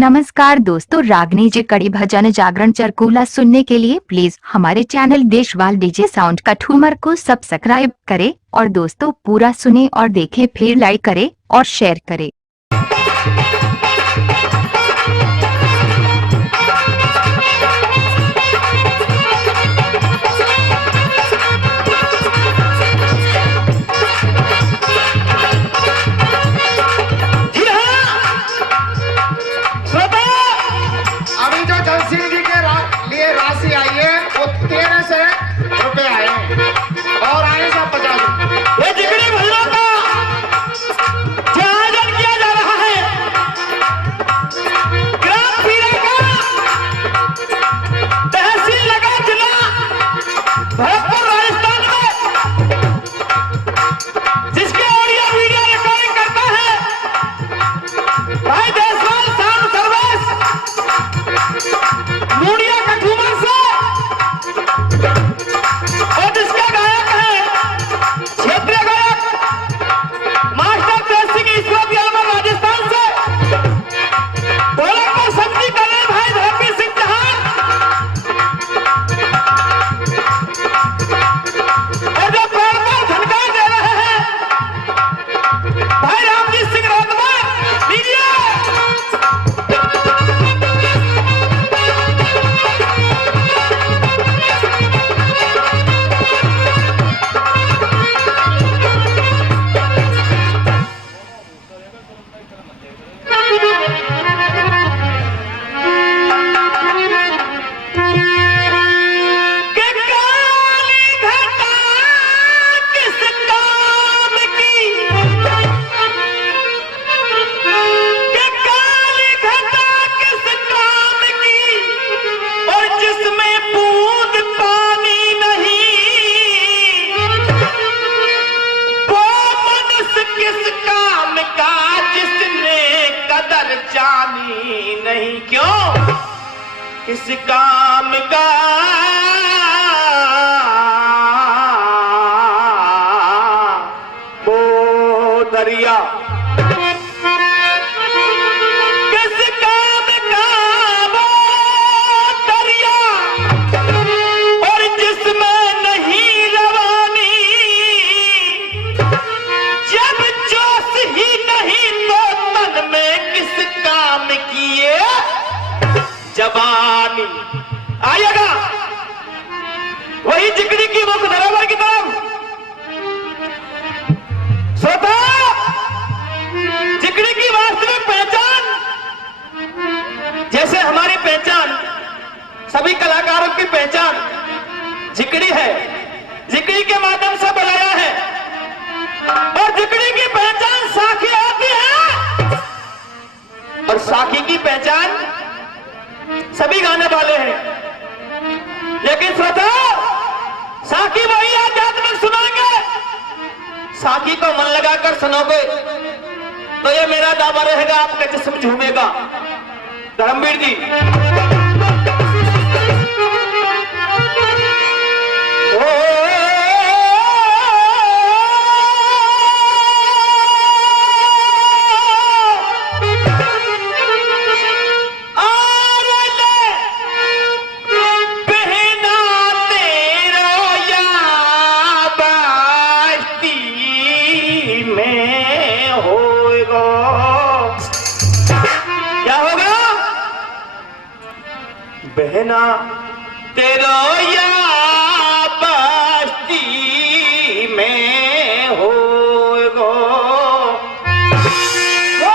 नमस्कार दोस्तों, रागनी जी कड़ी भजन जागरण चरकूला सुनने के लिए प्लीज हमारे चैनल देशवाल डीजे साउंड का ठूमर को सब्सक्राइब करें और दोस्तों पूरा सुने और देखें, फिर लाइक करें और शेयर करें। अभी जो जलसिंह जी के लिए राशि आई है वो 1300 रुपए आए हैं और आए सब 50। ये जिगरी भजनों का जो आयोजन किया जा रहा है ग्राम पीरा का तहसील लगा जिला भरतपुर राजस्थान में, जिसके ऑडियो वीडियो रिकॉर्डिंग करता है भाई देशवाल साउंड सर्विस मुड़िया का ठूमर से, और जिसका गायक है क्षेत्रीय गायक मास्टर तेज सिंह ईश्वर यादव राजस्थान से, ढोलक पर सब्जी कर रहे भाई धर्मवीर सिंह चौहान, और जो पैर पर झनकार दे रहे हैं भाई रामजीत सिंह राजकुमार लीजिए। कि काली घटा किस काम की, कि काली घटा किस काम की, और जिसमें बूंद पानी नहीं, वो मनुष्य किस काम का जिसने कदर जानी नहीं। क्यों? किस काम का वो दरिया, किस काम का वो दरिया, और जिसमें नहीं रवानी, जब जोश ही नहीं तो तन में किस काम किए जवानी। आइएगा वही जिगरी की मुख धरोहर की तरफ। श्रोता, जिगरी की वास्तविक पहचान, जैसे हमारी पहचान, सभी कलाकारों की पहचान जिगरी है, जिगरी के माध्यम से बुलाया है, और जिगरी की पहचान साखी होती है, और साखी की पहचान सभी गाने वाले हैं। लेकिन श्रोता, साखी वही आध्यात्मिक सुनाएंगे, साखी को मन लगाकर सुनोगे तो ये मेरा दावा रहेगा आपका जिस्म झूमेगा। धर्मवीर जी बहना तेरो या बस्ती में होएगो, वो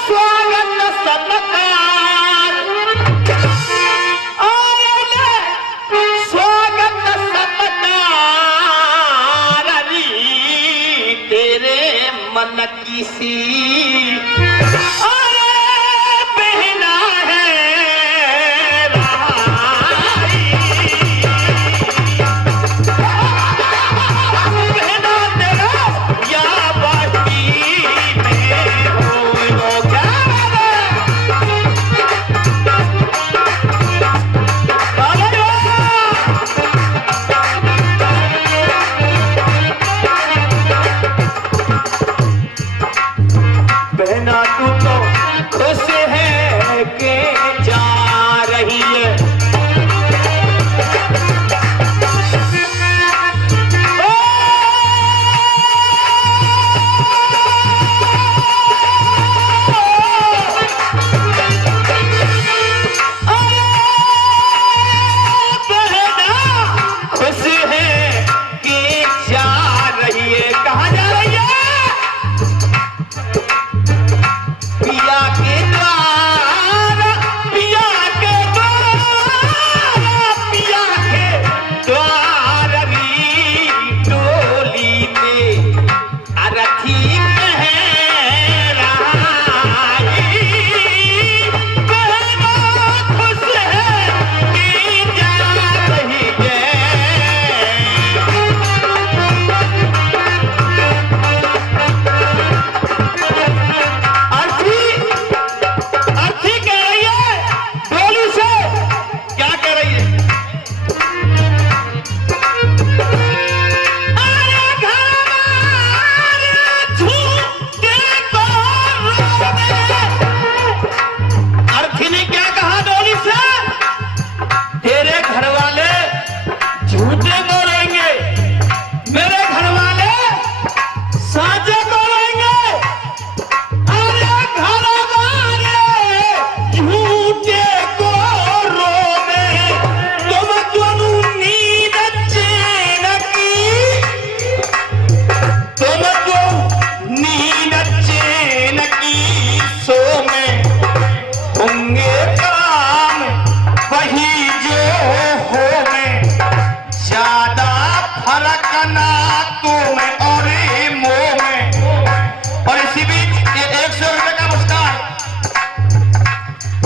स्वागत सत्कार, आले स्वागत सत्कार अली तेरे मन की सी बहना है भाई।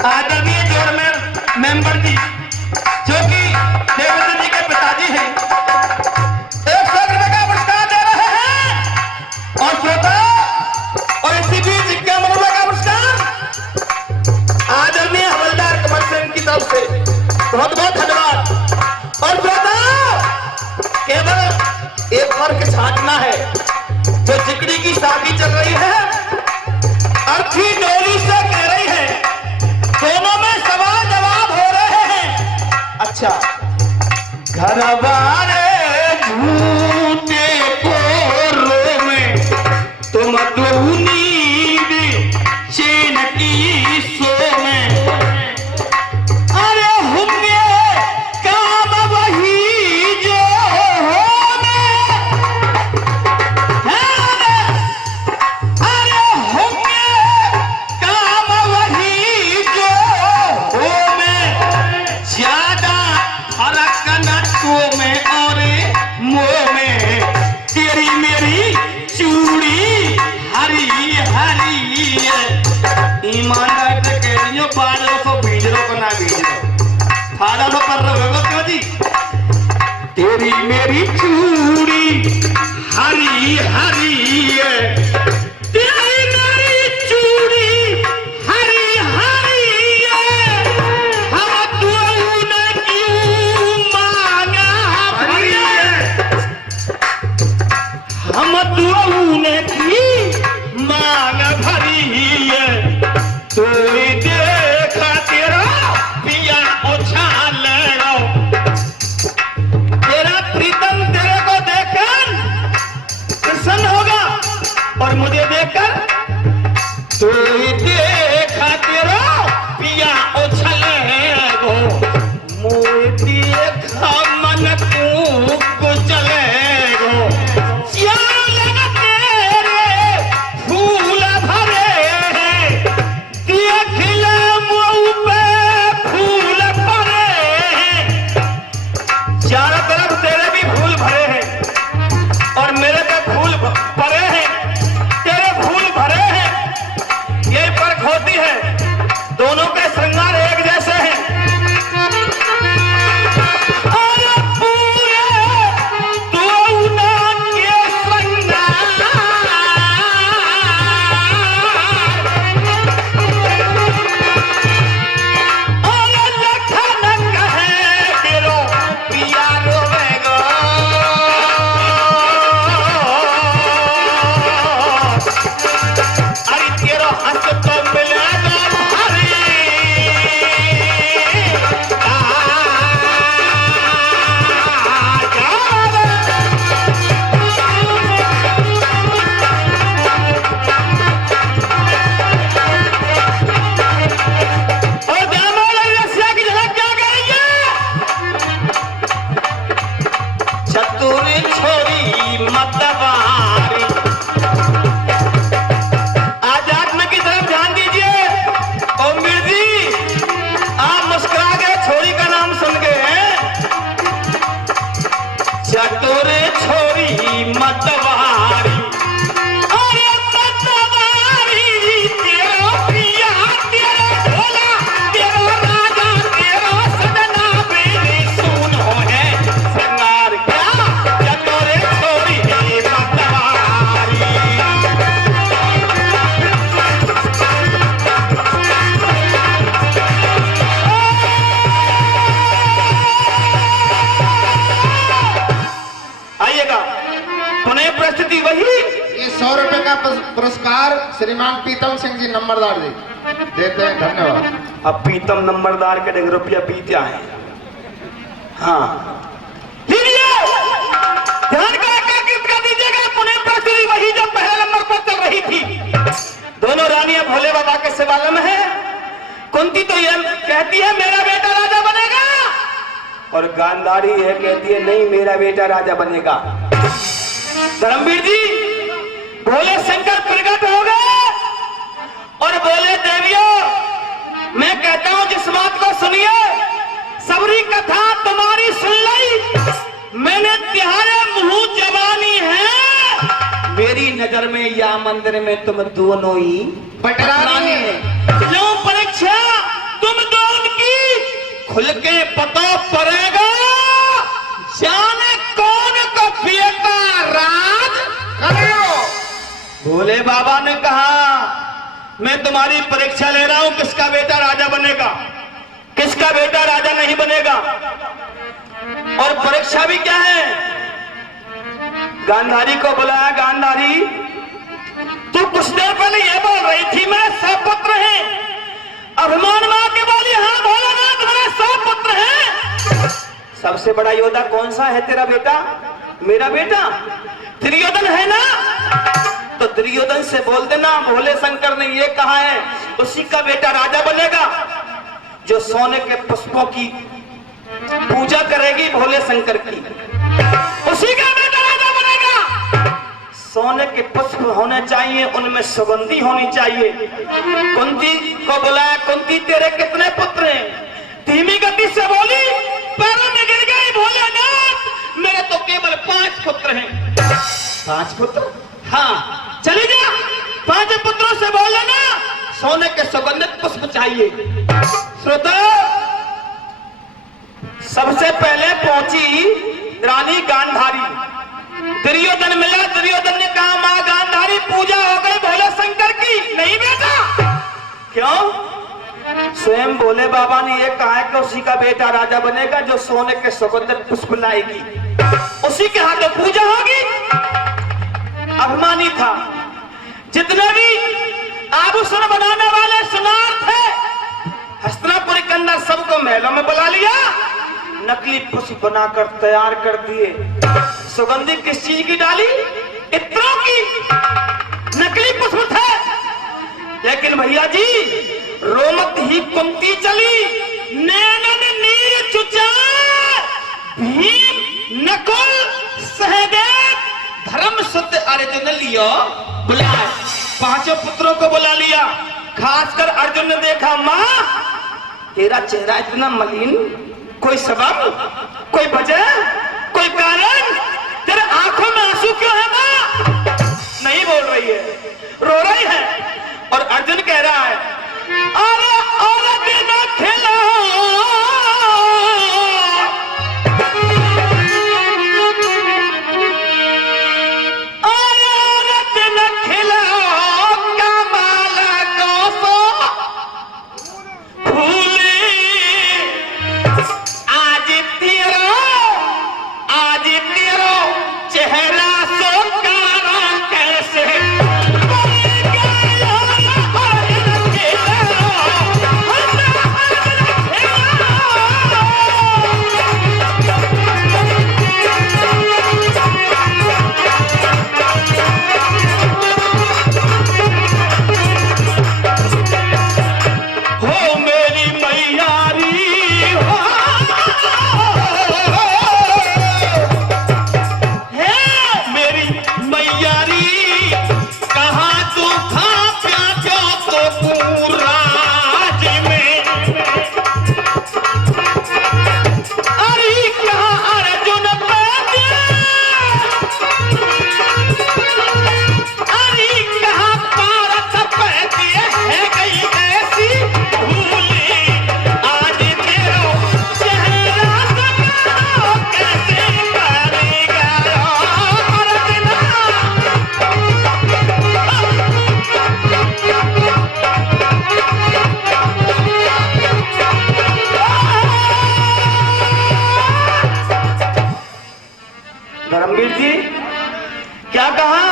आदरणीय चेयरमैन मेंबर जी जो कि देवेंद्र जी के पिताजी हैं, 100 रुपए का पुरस्कार दे रहे हैं। और श्रोता और इसी बीच 51 रुपए का पुरस्कार आदरणीय हवलदार कमल सिंह की तरफ से बहुत बहुत धन्यवाद। और श्रोता केवल एक फर्क छाटना है, जो जिकड़ी की शादी चल रही है अर्थी डोली से कह रही है, दोनों में सवाल जवाब हो रहे हैं। अच्छा, घर वाले झूठे कोरों में तुम नींद चैन की सो में, अरे होंगे काम वही जो होने, अरे होंगे काम वही जो होने, ज्यादा फर्क न तो में और मुंह में, तेरी मेरी चूड़ी हरी हरी है। ईमानदार से कह रही हो, बाजरो को बीज रो को ना बीज रो, फाड़ा लो कर रहे हो क्यों जी? तेरी मेरी चूड़ी हरी हरी है, तेरी मेरी चूड़ी हरी हरी है, हम दोनों ने क्यों मांगा भरी है, हम दोनों ने की मांग भरी है, तू देखा तेरा पिया उछाल लो, तेरा प्रीतम तेरे को देखकर प्रसन्न होगा और मुझे देखकर तू देखा तेरा पिया उछल गो, मुझे देखा मन तू कुचले गो, चारों तरफ तेरे भी फूल भरे हैं और मेरे पे फूल भरे हैं, तेरे फूल भरे हैं, यही फर्क होती है, दोनों के श्रृंगार एक जैसे हैं। और पूरे दोनों के श्रृंगार, और लखन कहे तेरो पिया रोवेगो, अरे तेरो हंस तो मिलेगा भारी, और दामोदर रसिया की झलक क्या करेंगे? चतुर छोरी मतवारी, आध्यात्म की तरफ ध्यान दीजिए। और मिर्जी आप मुस्कुरा गए, छोरी का नाम सुन गए हैं। चतुर छोरी मतवारी, अरे मतवारी, तेरा पिया तेरा भोला, तेरा राजा तेरा सजना बेरी सुनो है श्रृंगार क्या, चतुर छोरी मतवारी। आइएगा, पुनः प्रस्तुति वही। ये 100 रुपए का पुरस्कार श्रीमान प्रीतम सिंह जी नंबरदार जी देते हैं, धन्यवाद। अब प्रीतम नंबरदार के 1 रुपया पीते आए। हाँ लीजिए, ध्यान का एकाग्रित कर दीजिएगा। पुनः प्रस्तुति वही जो पहले नंबर पर चल रही थी। दोनों रानियां भोले बाबा के सेवालम है। कुंती तो यह कहती है मेरा बेटा राजा बनेगा, और गांधारी है कहती है नहीं मेरा बेटा राजा बनेगा। धर्मवीर जी भोले शंकर प्रकट हो गए और बोले देवियों, मैं कहता हूं जिस बात को सुनिए, सबरी कथा तुम्हारी सुन ली, मैंने तिहारे मुंह जवानी है, मेरी नजर में या मंदिर में तुम दोनों ही पटरानी है। क्यों परीक्षा खुल के पता पड़ेगा जाने कौन का बेटा राज करो। भोले बाबा ने कहा मैं तुम्हारी परीक्षा ले रहा हूं, किसका बेटा राजा बनेगा, किसका बेटा राजा नहीं बनेगा। और परीक्षा भी क्या है, गांधारी को बुलाया। गांधारी तू कुछ देर पहले यह बोल रही थी मेरे 100 पुत्र हैं, अभिमान में आके बोली हाँ भोलेनाथ मेरे 100 पुत्र हैं। सबसे बड़ा योद्धा कौन सा है तेरा बेटा? मेरा बेटा दुर्योधन है ना, तो दुर्योधन से बोल देना भोले शंकर ने ये कहा है उसी का बेटा राजा बनेगा, जो सोने के पुष्पों की पूजा करेगी भोले शंकर की, उसी का बेटा राजा बनेगा। सोने के पुष्प होने चाहिए, उनमें सुगंधी होनी चाहिए। कुंती को बुलाया, कुंती तेरे कितने पुत्र हैं? धीमी गति से बोली, पैरों में गिर गई, भोलेनाथ मेरे तो केवल 5 पुत्र हैं। 5 पुत्र? हाँ, चली जा, 5 पुत्रों से बोल लेना सोने के सुगंधित पुष्प चाहिए। श्रोता, सबसे पहले पहुंची रानी गांधारी। दुर्योधन मिला, दुर्योधन ने कहा मां गांधारी पूजा हो गई भोले शंकर की। नहीं बेटा। क्यों? स्वयं भोले बाबा ने यह कहा है कि उसी का बेटा राजा बनेगा जो सोने के सुगंधित पुष्प लाएगी, उसी के हाथों पूजा होगी। अभिमानी था, जितने भी आभूषण बनाने वाले सुनार थे हस्तिनापुर के अंदर सबको महलों में बुला लिया, नकली पुष्प बनाकर तैयार कर दिए। सुगंधी किस चीज की डाली? इत्रों की। नकली पुष्प थे, लेकिन भैया जी रोमत ही कुंती चली, नैनन नीर चुचार, भीम नकुल सहदेव धर्म शुद्ध अर्जुन लियो बुलाए। 5 पुत्रों को बुला लिया। खासकर अर्जुन ने देखा मां तेरा चेहरा इतना मलिन, कोई सबब, कोई वजह, कोई कारण? तेरे आंखों में आंसू क्यों है मां? नहीं बोल रही है, रो रही है। और अर्जुन कह रहा है अरे औरत न खिलाओ, अरे औरत न खिलाओ कमाला को सो फूले, आज तेरो चेहरा सो कारा कैसे धर्मवीर जी क्या कहा?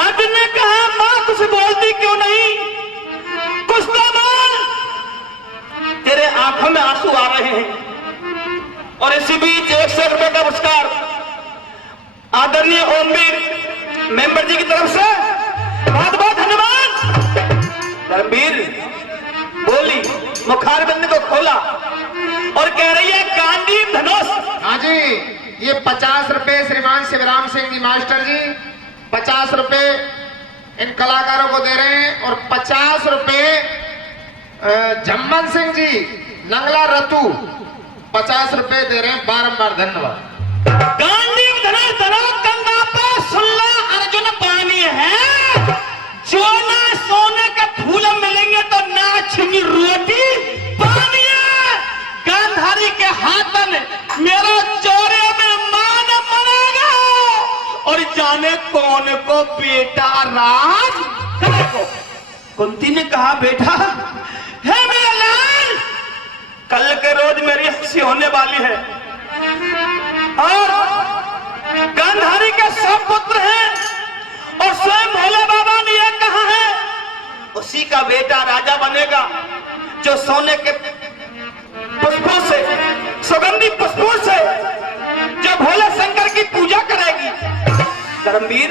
अर्जुन ने कहा मां कुछ बोलती क्यों नहीं, कुछ तो बोल, तेरे आंखों में आंसू आ रहे हैं। और इसी बीच 100 रुपए का पुरस्कार आदरणीय ओमवीर मेंबर जी की तरफ से बहुत बहुत धन्यवाद। धर्मवीर बोली, मुखारबंद को खोला और कह रही है गांधी धनुष। हाँ जी, ये 50 रुपए श्रीमान शिवराम सिंह जी मास्टर जी 50 रुपए इन कलाकारों को दे रहे हैं, और 50 रुपए जम्मन सिंह जी नंगला रतु 50 रुपए दे रहे हैं। बारंबार धन्यवाद। गांधी धनुष धरो कंधा पर सुल्ला अर्जुन पानी है, जो ना सोने के फूल मिलेंगे तो ना छिंगी रोटी पानी है। मेरा चौरे में मान मरेगा और जाने कौन को बेटा राज करेगा। कुंती ने कहा बेटा है मेरा लाल, कल के रोज मेरी हंसी होने वाली है और गांधारी के सब पुत्र हैं और स्वयं भोले बाबा ने यह कहा है उसी का बेटा राजा बनेगा जो सोने के पुष्पों से, सुगंधी पुष्पों से जो भोले शंकर की पूजा करेगी। धर्मवीर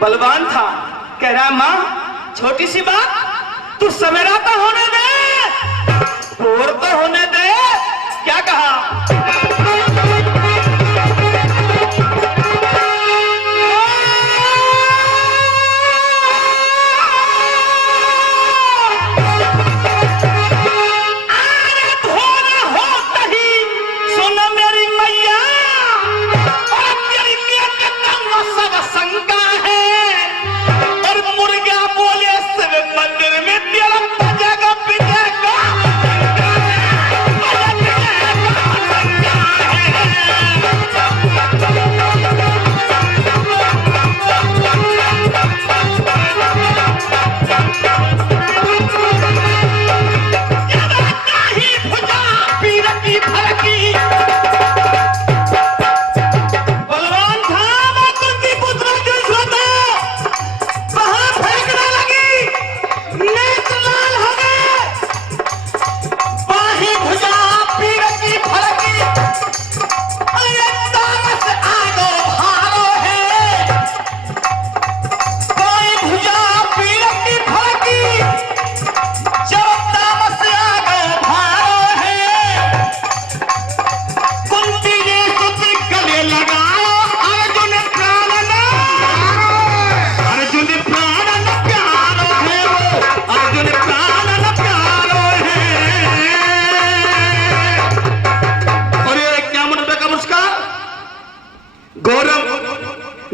बलवान था, कह रहा मां छोटी सी बात, तू सवेरा तो होने दे, भोर तो होने दे। क्या कहा?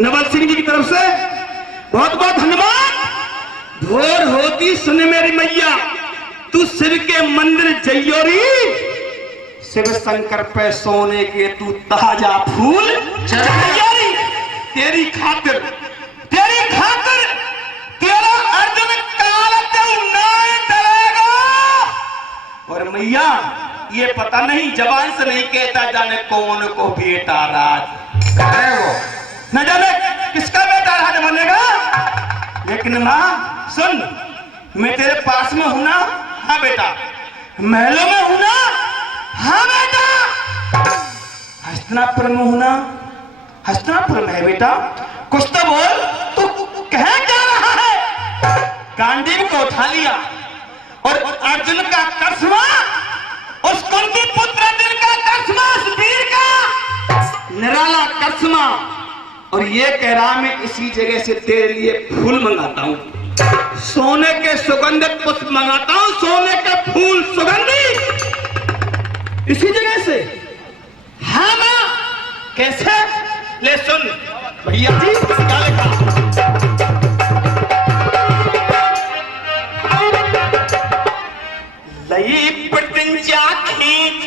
नवल सिंह जी की तरफ से बहुत बहुत धन्यवाद। भोर होती सुन मेरी मैया, तू शिव के मंदिर जइयोरी, शिव शंकर पे सोने के तू ताजा फूल जइयोरी। तेरी खातिर तेरा अर्जुन काल नहीं डरेगा। और मैया ये पता नहीं जबान से नहीं कहता जाने कौन को बेटा राज करे, वो न जाने किसका बेटा राज बनेगा। लेकिन मां सुन, मैं तेरे पास में हूं ना। हाँ बेटा, महलों में हूं ना। हाँ बेटा, हस्तिनापुर में हूं ना। हस्तिनापुर में है बेटा, कुछ तो बोल, तू कह क्या रहा है। गांडीव को उठा लिया और अर्जुन का कर्षमा, उस कुंती पुत्र अर्जुन का कर्षमा, उस वीर का निराला कर्षमा, और ये कह रहा मैं इसी जगह से तेरे लिए फूल मंगाता हूं, सोने के सुगंधित पुष्प मंगाता हूं, सोने के फूल सुगंधी इसी जगह से। हाँ मां, कैसे? ले सुन भैया जी क्या लिखा। लई प्रतिज्ञा खींच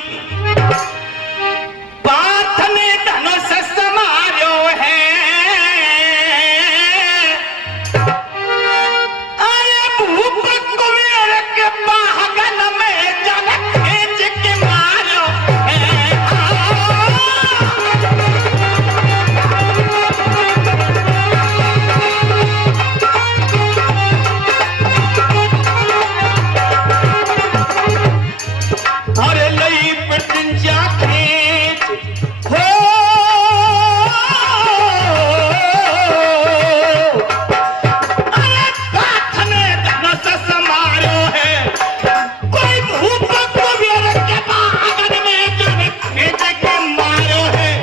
पाथ ने धनुष समारो है, अरे भूप कुबेर के बागन में जल खींच के मारो है। अरे लई प्रतिज्ञा खींच हो, अरे पाथ ने धनुष समारो है, कोई भूप कुबेर के बागन में जल खींच के मारो है।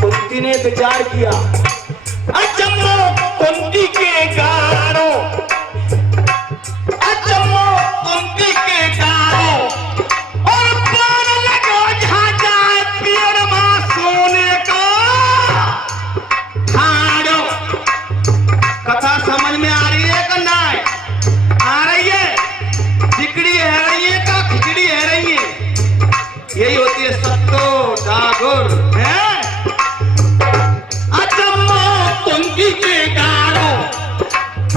कुंती ने विचार किया, अचम्मो कुंती के गारो, अचम्मो कुंती के गारो, और प्राण लगो जहां जाए पियर मां सोने का हारो। कथा समझ में आ रही है कि नहीं आ रही है? खिचड़ी है रही है का खिचड़ी है रही है, यही होती है सत्य जरूर। हैं? अचम्मो कुंती के गारो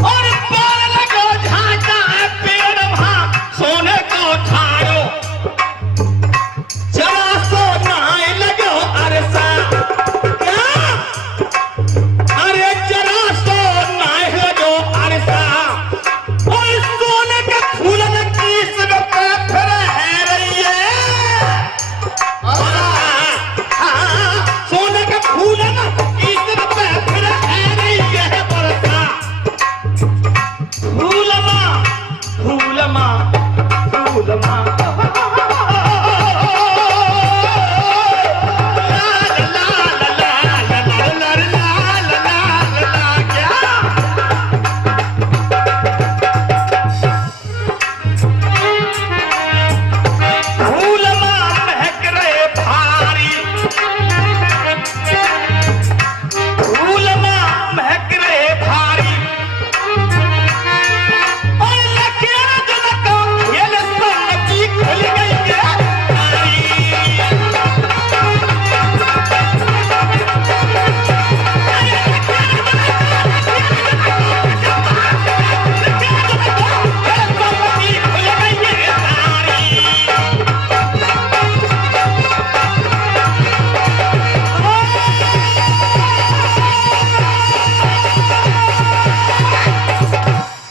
और पार लगो झांका है पेड़ वहां सोने को ठाड़ो जरा सो नाय लगो अरसा क्या? अरे जरा सो नाय लगो अरसा और सोने के फूलन की पे फिर है रही है सोने के फूलन की पे फिर है रही है बरसा फूलमा फूलमा फूलमा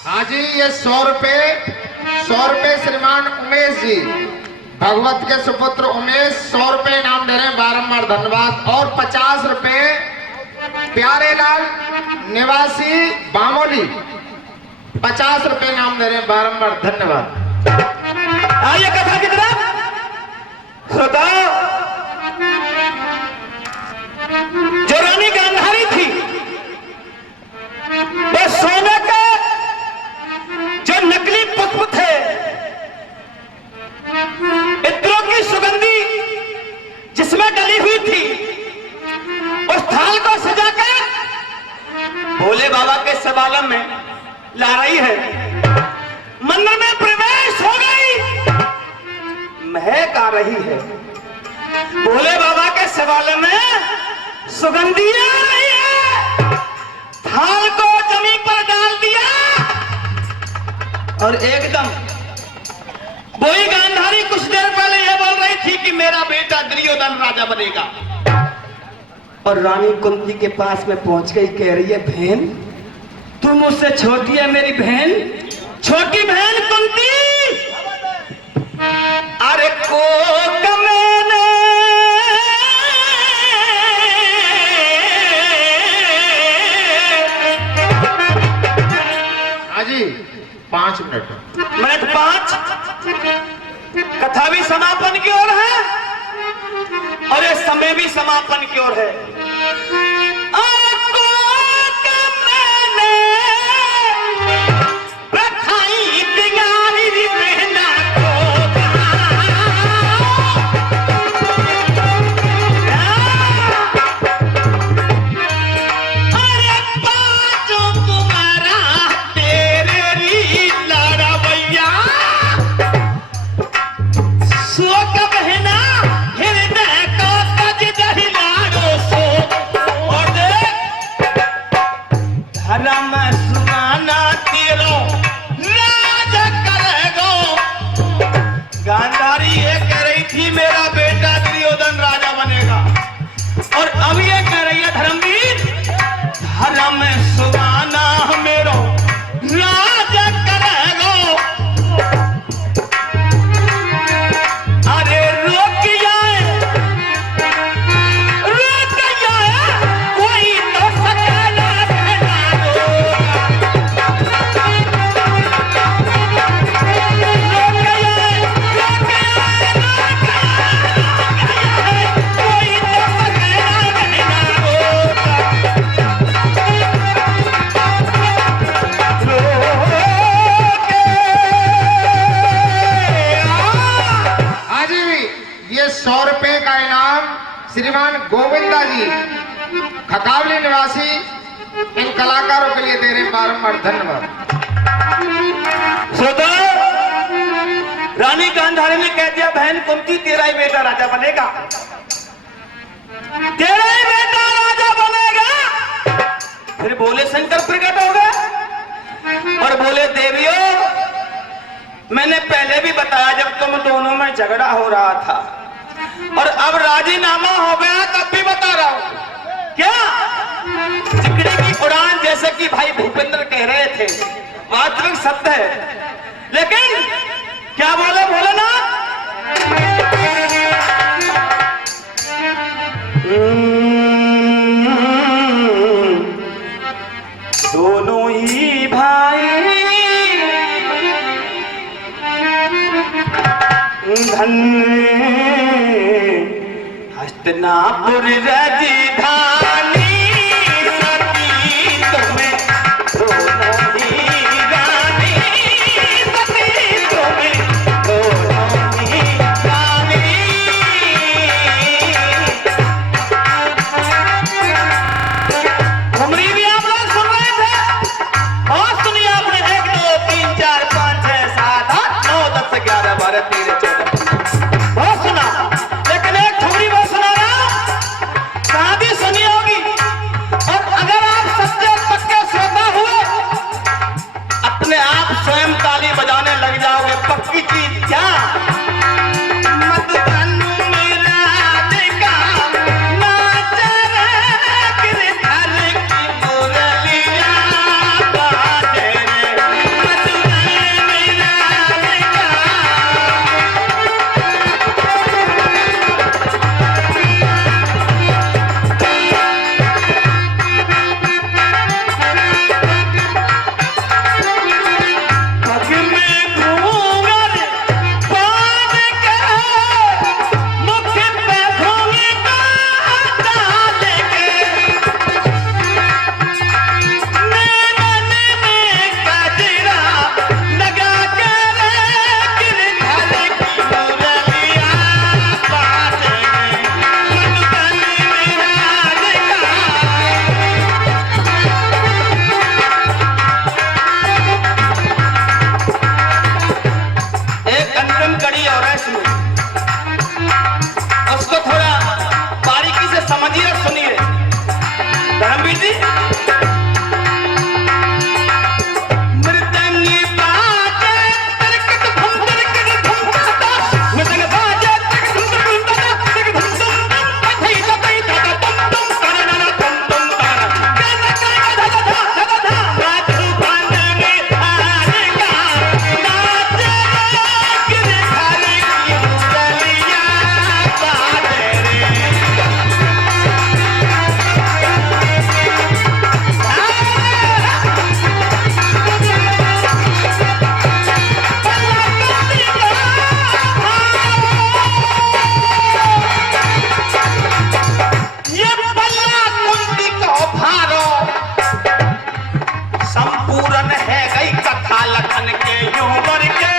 हाजी ये 100 रुपए श्रीमान उमेश जी भगवत के सुपुत्र उमेश 100 रुपए इनाम दे रहे हैं, बारंबार धन्यवाद। और 50 रुपए प्यारेलाल निवासी बामोली 50 रुपए इनाम दे रहे हैं, बारंबार धन्यवाद। आइए कथा की तरफ श्रोताओ, जो रानी गांधारी थी वो सोने के जो नकली पुष्प थे इत्रों की सुगंधी जिसमें डली हुई थी उस थाल को सजाकर भोले बाबा के सवालम में ला रही है। मंदिर में प्रवेश हो गई, महक आ रही है। भोले बाबा के सवालम में सुगंधी आ रही है। थाल को जमीन पर डाल दिया और एकदम वही गांधारी कुछ देर पहले ये बोल रही थी कि मेरा बेटा दुर्योधन राजा बनेगा, और रानी कुंती के पास में पहुंच गई। कह रही है बहन तू मुझसे छोटी है मेरी बहन, छोटी बहन कुंती। अरे को मैंने हाजी 5 मिनट मिनट 5 कथा भी समापन की ओर है और ये समय भी समापन की ओर है। आपको मैंने रखाई बिगाड़ी बहना को अरे पाँचों तुम्हारा तेरे री लाड़ा भैया सो का बहना हृदय को तज दही लाड़ो सो और देख धर्म सुनाना तेरो राज करेगो। गांधारी ये कह रही थी मेरा बेटा दुर्योधन राजा बनेगा, और अब ये कह रही है धर्मवीर धर्म सुनाना मेरो राज करेगो। अरे रोक जाए कोई तो सकाला बना दो। कोई तो श्रीमान गोविंदा जी खकावली निवासी इन कलाकारों के लिए दे रहे बारंबार धन्यवाद। रानी गांधारी ने कह दिया बहन कुंती तेरा ही बेटा राजा बनेगा। तेरा ही बेटा राजा बनेगा। फिर बोले शंकर प्रकट हो गए और बोले देवियों, मैंने पहले भी बताया जब तुम दोनों में झगड़ा हो रहा था, और अब राजीनामा हो गया तब भी बता रहा हूं। क्या चिकड़ी की उड़ान, जैसे कि भाई भूपेंद्र कह रहे थे, वास्तविक सत्य है। लेकिन क्या बोले भोलेनाथ, दोनों ही भाई धन्य हस्तिनापुर राजधानी सती तुम्हें दोनों ही रानी, सती तुम्हें दोनों ही रानी। ठुमरी भी आप लोग सुन रहे थे और सुनिए आपने 1 2 3 4 5 6 7 8 9 10 11 12 13 14 बहुत सुना। लेकिन एक ठुमरी बहुत सुना रहा, शादी सुनी होगी, और अगर आप सच्चे पक्के श्रोता हुए अपने आप स्वयं ताली बजाने लग जाओगे। पक्की चीज क्या, उसको थोड़ा बारीकी से समझिए, सुनिए। धर्मवीर जी, मृदंगी बाजे तिरकट धुम तिरकट धुम ताता, मृदंग बाजे तिरकट धुम धुम ताता, तिरकट धुम धुम पथई लपई ताता तुम तुम ताना तुम तुम ताना, गाना गाना धा धा धा धा, राजू बांधने आएगा, नाचे गिर खाली की मुरलिया बाजे रे। ये बल्ला कुंडी को भारो, संपूर्ण है गई कथा लखन के यूं के।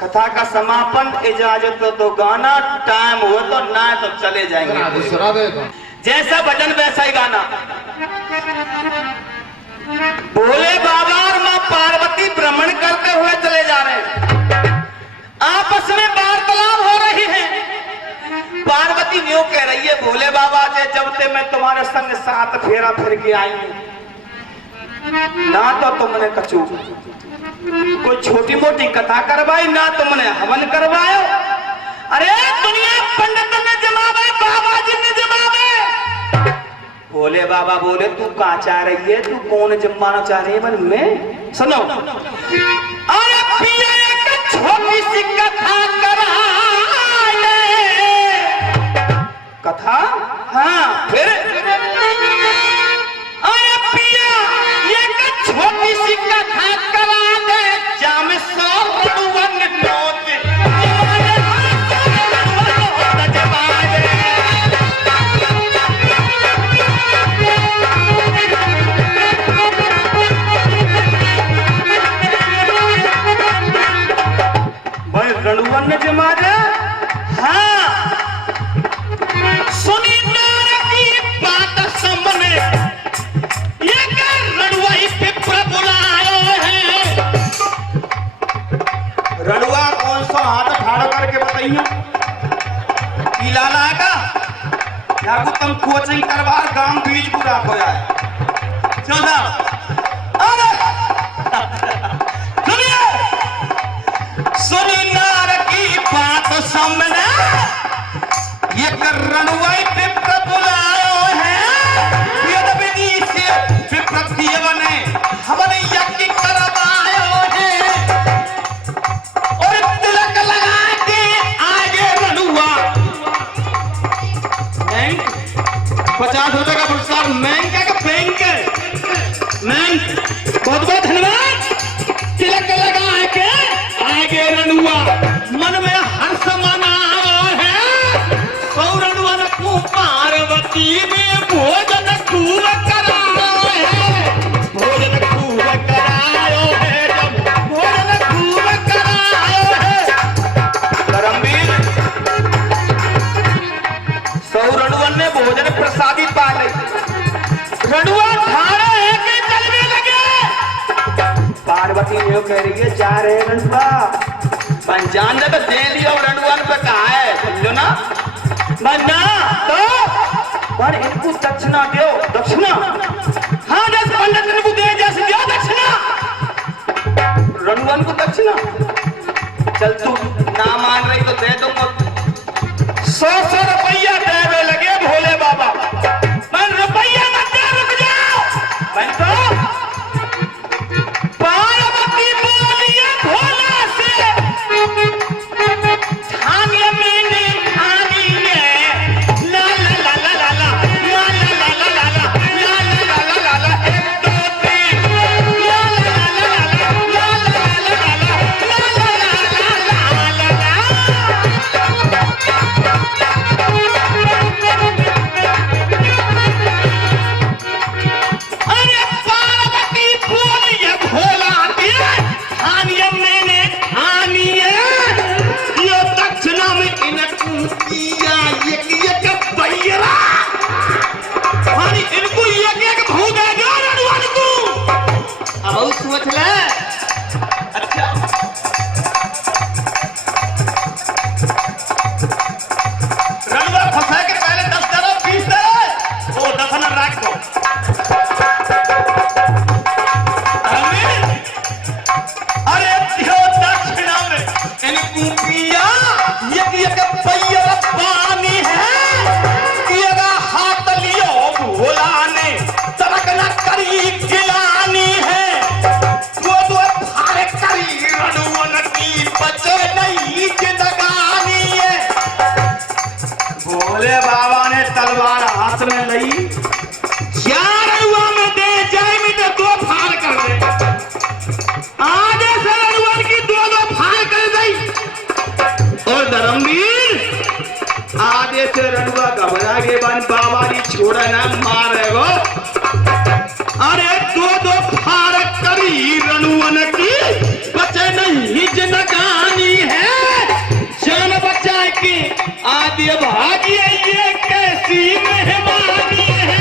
कथा का समापन इजाजत हो तो गाना, टाइम हुआ तो ना तो चले जाएंगे। जैसा भजन वैसा ही गाना। भोले बाबा और मां पार्वती भ्रमण करते हुए चले जा रहे हैं, आपस में वार्तालाप हो रही है। पार्वती न्यू कह रही है भोले बाबा से, जब से मैं तुम्हारे संग 7 फेरा फिर के आई हूं, ना तो तुमने कछु कोई छोटी मोटी कथा करवाई, ना तुमने हवन करवायो। अरे दुनिया पंडित ने जमावे, बाबा जी ने जमावे। भोले बाबा बोले तू कहाँ चाह रही है, तू कौन जमाना चाह रही है मन में? सुनो, अरे पिया एक छोटी सी कथा कराए। कथा? हाँ, फिर अरे पिया एक छोटी सी कथा करा दे, जाम सौ रड़ुवन नोत भाई रणुवन जमा दे। हाँ, सुनी नार की रही है लाला का यागो तुम कोचिंग करवार गांव बीज पूरा खोया है चला अरे सुनिए सुनी नार की बात सामने ये रणवाई विप्र बुलायो है वेद विधि से विप्र देव ने हमने यज्ञ करवायो है और तिलक लगा के आगे रणुआ 50 रुपए का पुरस्कार बैंक का बैंक बहुत बहुत धन्यवाद तिलक लगा के आगे रणुआ मन में हर्ष मनाओ है सौरणवन को पार्वती में भोजन खूब कराओ है भोजन खूब करायो है जब भोजन खूब करायो है धर्मवीर सौरणवन ने भोजन प्रसादी पा ली रणुआ खाना है कि चलने लगे पार्वती यो कह रही है जा रहे रणुआ पंचान ने तो दे दिया रणुआ पे कहा है समझो ना मन्ना तो पर इनको दक्षिणा दो दक्षिणा हाँ जैसे पंडित ने दे जैसे दिया दक्षिणा रणुआ को दक्षिणा चल तू ना मान रही तो दे दूंगा 100 रुपया देवे लगे भोले बाबा पर रुपया मत दे रुक जाओ मैं तो पार्वती बोलिए भोला से खाने मैंने खानी है ला ला ला ला ला ला ला ला ला ला ला ला ला ला ला ला 1 2 3 ला ला ला ला ला ला अरे पार्वती बोलिए भोला दिए खानिया मैंने खानी है ये दक्षिणा में इनको किया एक बैरा हानी इनको एक भूख है रणवान को अब सोच ले अच्छा रणवा फंसा के पहले 10 दरो 20 दरो वो 10 न रख दो अरे त्यो दक्षिणा में इनको पिया एक पैर पानी है किएगा हाथ लियो भोला ने तलक न करी गिलानी है दो फारे करी रणवन की बचे नहीं जिंदगानी है भोले बाबा ने तलवार हाथ में ली रणुआ में दे जाए में तो 2 फार कर दे आगे से रणुआ की 2 फार कर दी और धर्मवीर आगे से रणुआ घबरा के बन बाबा ने छोड़ा ना मारे वो अरे 2 फार करी रणुवन की बचे नहीं जिंदगानी है जान बचा के आदि भागिए ये कैसी मेहमानी है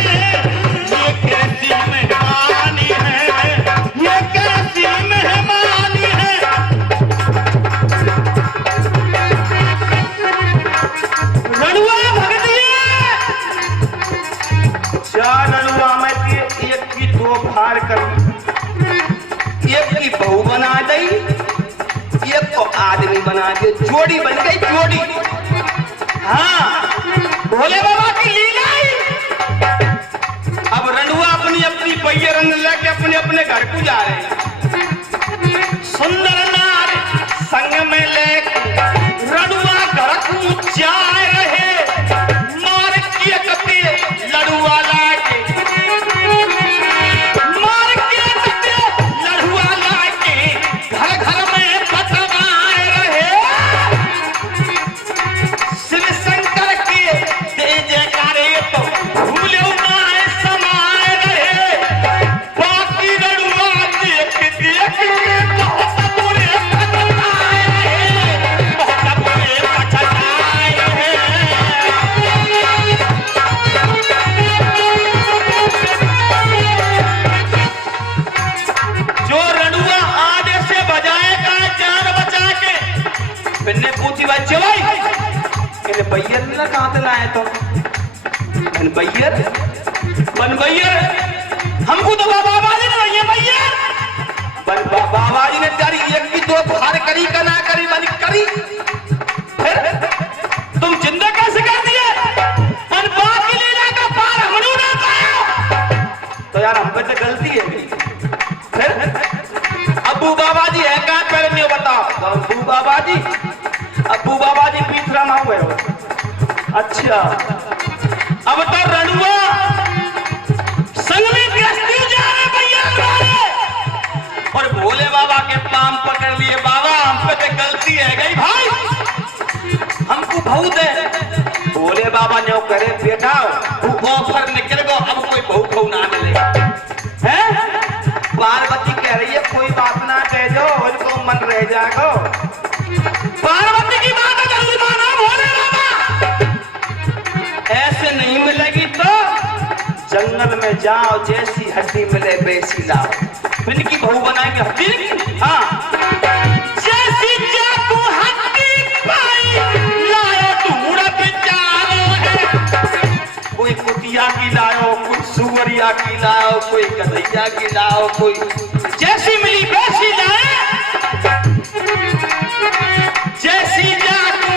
ये कैसी मेहमानी है ये कैसी मेहमानी है रणुआ भगतिए 4 रणुआ में एक की 2 फार करी एक की बहू बना दी एक को आदमी बना के जोड़ी बन गई जोड़ी हाँ भोले बाबा की लीला ही अब रणुआ अपनी अपनी पहिए रंग लेके अपने अपने घर को जा रहे हैं सुंदर नार संग में लेके रणुआ घर को जा रहे मार किए कते लड़ुआ लाके मार किए कते लड़ुआ लाके घर घर में बतवाए रहे शिव शंकर के दे जयकारे तो भूले समाए रहे बाकी रणुआ बनबैयर ना कहाँ से लाए तो बनबैयर बनबैयर हमको तो बाबा जी ने भैया बैयर बाबा जी ने तेरी एक की दो धार करी का ना करी बनी करी फिर तुम जिंदा कैसे कर दिए और बात की लीला का पार हमनू ना पाया तो यार हम पे से गलती है फिर अब्बू बाबा जी है कहाँ पहले नहीं बताओ अब्बू बाबा जी पीछरा ना हुए हो अच्छा अब तो रणुआ संग में गश्ती जा रहे भैया हमारे और भोले बाबा के पाम पकड़ लिए बाबा हम पे तो गलती है गई भाई हमको बहू दे भोले बाबा ने करे बेटा वो ऑफर निकल गो अब कोई बहू बहू ना मिले हैं पार्वती कह रही है कोई बात ना कह दो उनको मन रह जाएगा पार्वती की बात जल्दी मानो भोले बाबा ऐसे नहीं मिलेगी तो जंगल में जाओ जैसी हड्डी मिले वैसी लाओ इनकी बहू बनाएंगे हड्डी हाँ जैसी चाकू हड्डी पाई लाओ ढूंढ बेचारो है कोई कुतिया की लाओ कोई सुअरिया की लाओ कोई गधैया की लाओ कोई जैसी मिली वैसी लाए जैसी चाकू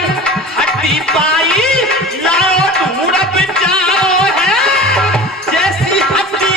हड्डी पाई लाओ ढूंढ बेचारो है जैसी हड्डी